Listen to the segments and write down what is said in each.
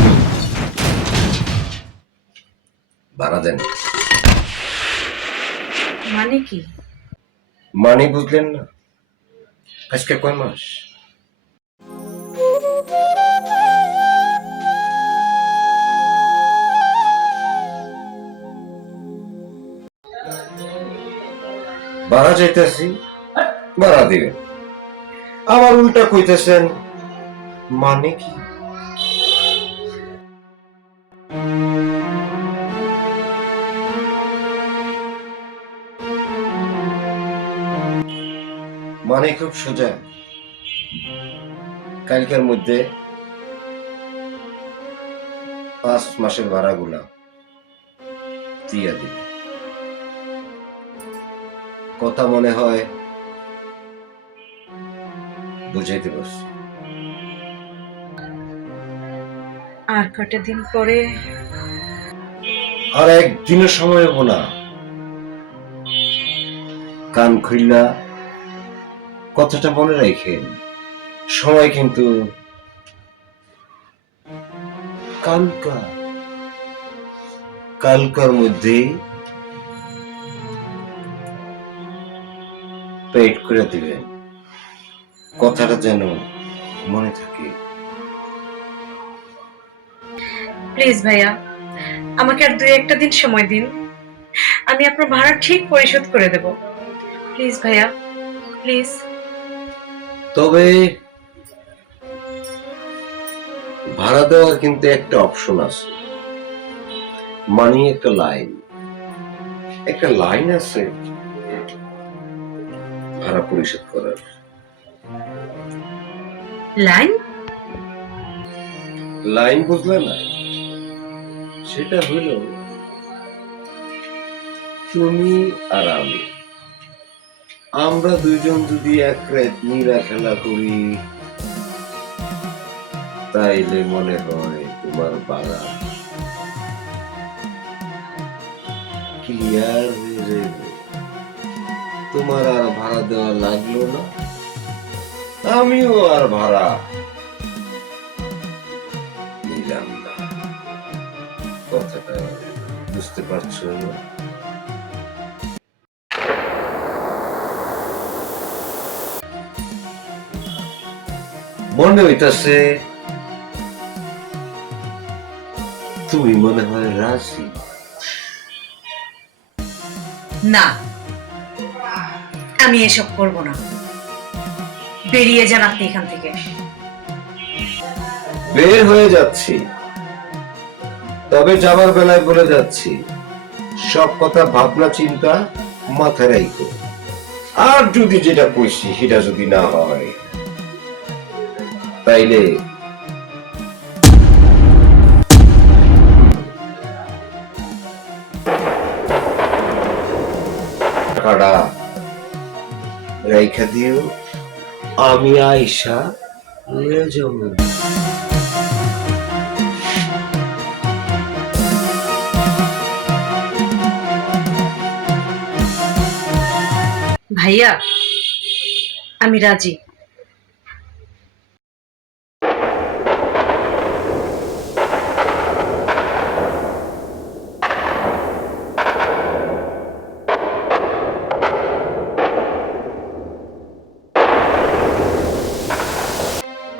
আমি ভাড়া দেন। মানে কি? মানে বুঝলেন না? আজকে কয় মাস? ভাড়া চাইতেছি, ভাড়া দিবেন। আবার উল্টা কইতেছেন মানে কি? মানে খুব সোজা। কালকের মধ্যে 5 মাসের ভাড়াগুলা দিয়া দিবে। কথা মনে হয় বুঝাইতে পারছি। আর কটা দিন পরে? আর একদিনের সময় হবো না। কান খুইলা কথাটা মনে রাখেন, সময় কিন্তু কালকা কালকার মধ্যেই পেড করে দিবেন। কথাটা যেন মনে থাকে। প্লিজ ভাইয়া, আমাকে আর 2-1টা দিন সময় দিন। আমি আপনার ভাড়া ঠিক পরিশোধ করে দেব। প্লিজ ভাইয়া, প্লিজ। তবে ভাড়া দেওয়ার কিন্তু একটা অপশন আছে। মানে একটা লাইন আছে ভাড়া পরিশোধ করার। লাইন? লাইন বুঝলে না? সেটা হইল তুমি আর আমরা দুইজন যদি এক রাত নীরা খেলা করি, তাইলে মনে হয় তোমার ভাড়া ক্লিয়ার হয়ে যাবে। তোমার আর ভাড়া দেওয়া লাগলো না, আমিও আর ভাড়া নিলাম না। কথাটা বুঝতে পারছো না? মনে হইতাছে তুমি মনে হয় রাজি। না, আমি এসব করব না। বেরিয়ে যান আপনি এখান থেকে। বের হয়ে যাচ্ছি, তবে যাবার বেলায় বলে যাচ্ছি, সব কথা ভাবনা চিন্তা মাথায় রাখো। আর যদি যেটা কইছি সেটা যদি না হয়, তাইলে টাকাটা রাইখা দিও, আমি আইসা লয়ে যাবো। ভাইয়া, আমি রাজি।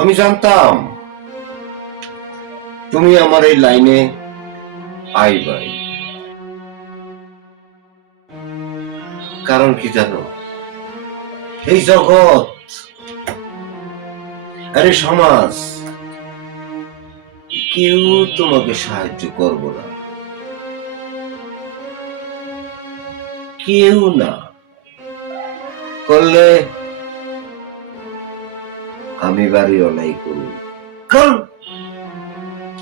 আমি জানতাম তুমি আমার এই লাইনে আইবাই। কারণ কি জানো? এই জগৎ আরে সমাজ কেউ তোমাকে সাহায্য করব না, কেউ না। করলে আমি বাড়ি অলাই করব। কারণ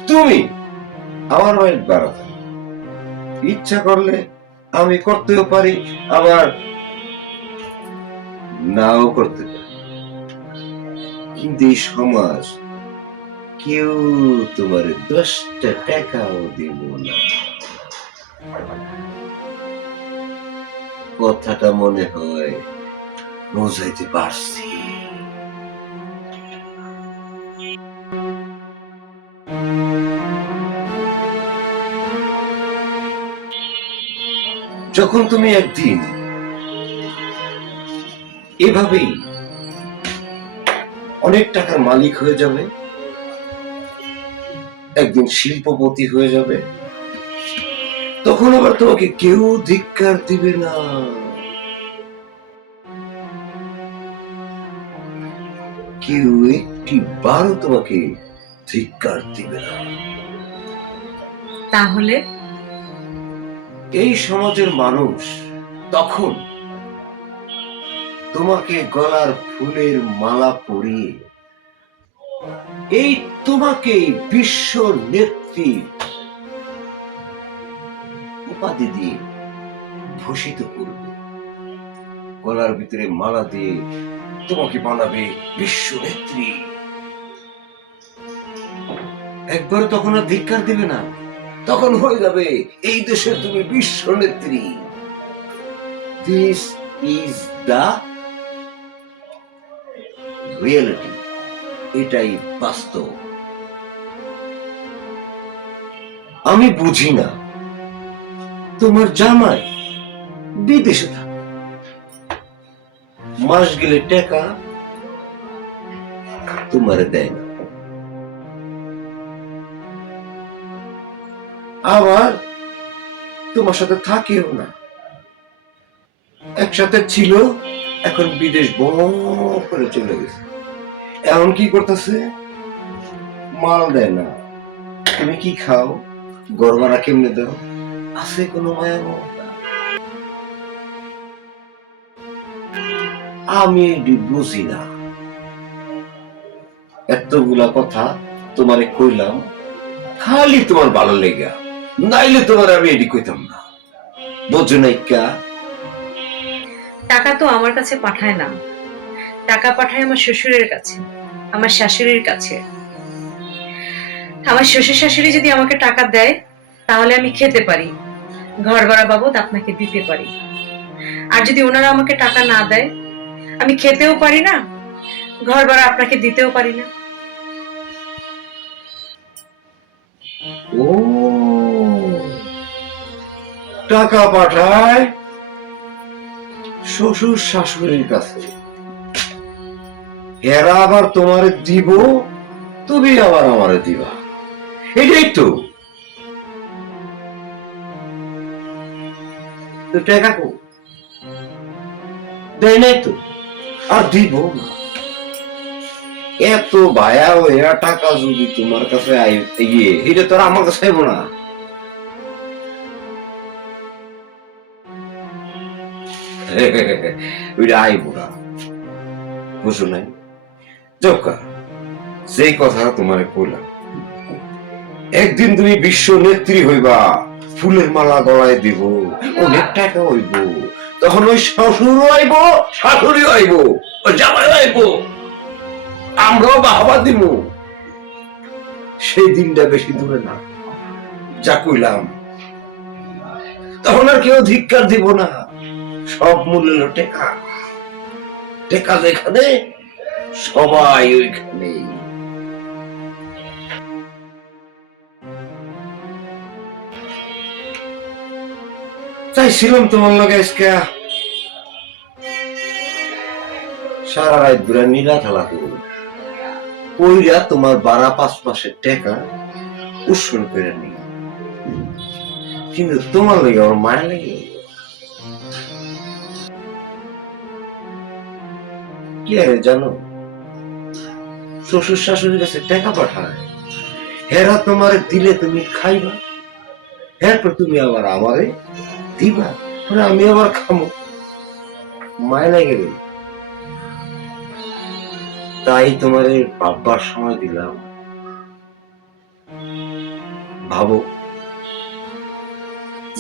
তুমি আমার বাড়ির বাড়া থাকো। ইচ্ছা করলে আমি করতেও পারি, আবার নাও করতে পারি। কিন্তু এই সমাজ কেউ তোমার 10টা টাকাও দিব না। কথাটা মনে হয় বুঝাইতে পারছি। যখন তুমি একদিন এভাবেই অনেক টাকার মালিক হয়ে যাবে, একদিন শিল্পপতি হয়ে যাবে, তখন আবার তোমাকে কেউ ধিক্কার দিবে না। কেউ একটি বারও তোমাকে ধিক্কার দিবে না। তাহলে এই সমাজের মানুষ তখন তোমাকে গলার ফুলের মালা পরিয়ে এই তোমাকে বিশ্ব নেত্রী উপাধি দিয়ে ভূষিত করবে, গলার ভিতরে মালা দিয়ে তোমাকে বানাবে বিশ্ব নেত্রী। একবার তখন আর ধিক্কার দিবে না, তখন হয়ে যাবে এই দেশের তুমি বিশ্ব নেত্রী। দিস ইজ দা রিয়েলিটি, এটাই বাস্তব। আমি বুঝি না তোমার জামাই বিদেশে থাকে, মাস গেলে টাকা তোমার দেয় না, আবার তোমার সাথে থাকেও না। একসাথে ছিল, এখন বিদেশ বড় করে চলে গেছে। এখন কি করতেছে? মাল দেয় না। তুমি কি খাও? গরমারা কেমনে দাও? আছে কোনো মায়া মমতা? আমি এটি বুঝি না। এতগুলা কথা তোমারে কইলাম খালি তোমার ভালো লেগা, নাইলে তোমার আমি এটি কইতাম না। বোঝো না? টাকা তো আমার কাছে পাঠায় না, টাকা পাঠায় আমার শ্বশুরের কাছে, আমার শাশুড়ির কাছে। আমার শ্বশুর শাশুড়ি যদি আমাকে টাকা দেয় তাহলে আমি খেতে পারি, ঘর ভাড়া বাবদ আপনাকে দিতে পারি। আর যদি ওনারা আমাকে টাকা না দেয়, আমি খেতেও পারি না, ঘর ভাড়া আপনাকে দিতেও পারি না। ও, টাকা পাঠায় শ্বশুর শাশুড়ির কাছে, এরা আবার তোমারে দিব, তুমি আবার আমারে দিবা, এটাই তো। টাকা কো দেয় নাই তো, আর দিব না। এত ভায়া হইয়া টাকা যদি তোমার কাছে গিয়ে এটা তো আমার কাছে আইব না। ওইটা আইব না, বুঝো নাই? জকা সেই কথা তোমার কইলাম, একদিন তুমি বিশ্ব নেত্রী হইবা, ফুলের মালা গলায় দিব, অনেক টাকা হইব, তখন ওই শ্বশুর আইব, শাশুড়ি আইব, ওই জামাই আইব, আমরাও বাহবা দিব। সেই দিনটা বেশি দূরে না, যা কইলাম। তখন আর কেউ ধিক্কার দিব না, সব মূল্য টেকা, টেকা যেখানে সবাই ওইখানে। চাইছিলাম তোমার লগে আজকে সারা রাত ধরে নীলা খেলা করব, কইরা তোমার 12-5 মাসের টাকা উৎসন করে নি, কিন্তু তোমার লগে আমার মায়া লেগে কি আরে জানো, শ্বশুর শাশুড়ির কাছে টাকা পাঠায়, হেরা তোমার দিলে তুমি খাইবা, এরপর তুমি আবার আমারে দিবা, আমি আবার খামো, মায়া লেগে গেল। তাই তোমার ভাববার সময় দিলাম। ভাবো,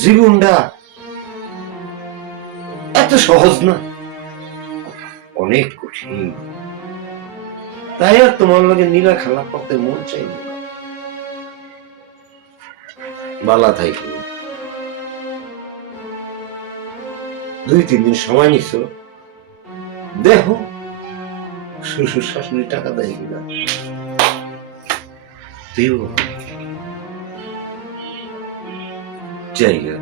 জীবনটা এত সহজ না, অনেক কঠিন। তাই আর তোমার লগে নীলা খেলা করতে মন চাইল। বালা থাইকো, 2-3 দিন সময় নিছ, দেখো শ্বশুর শাশুড়ি টাকা দেয় কিনা, দিও জায়গা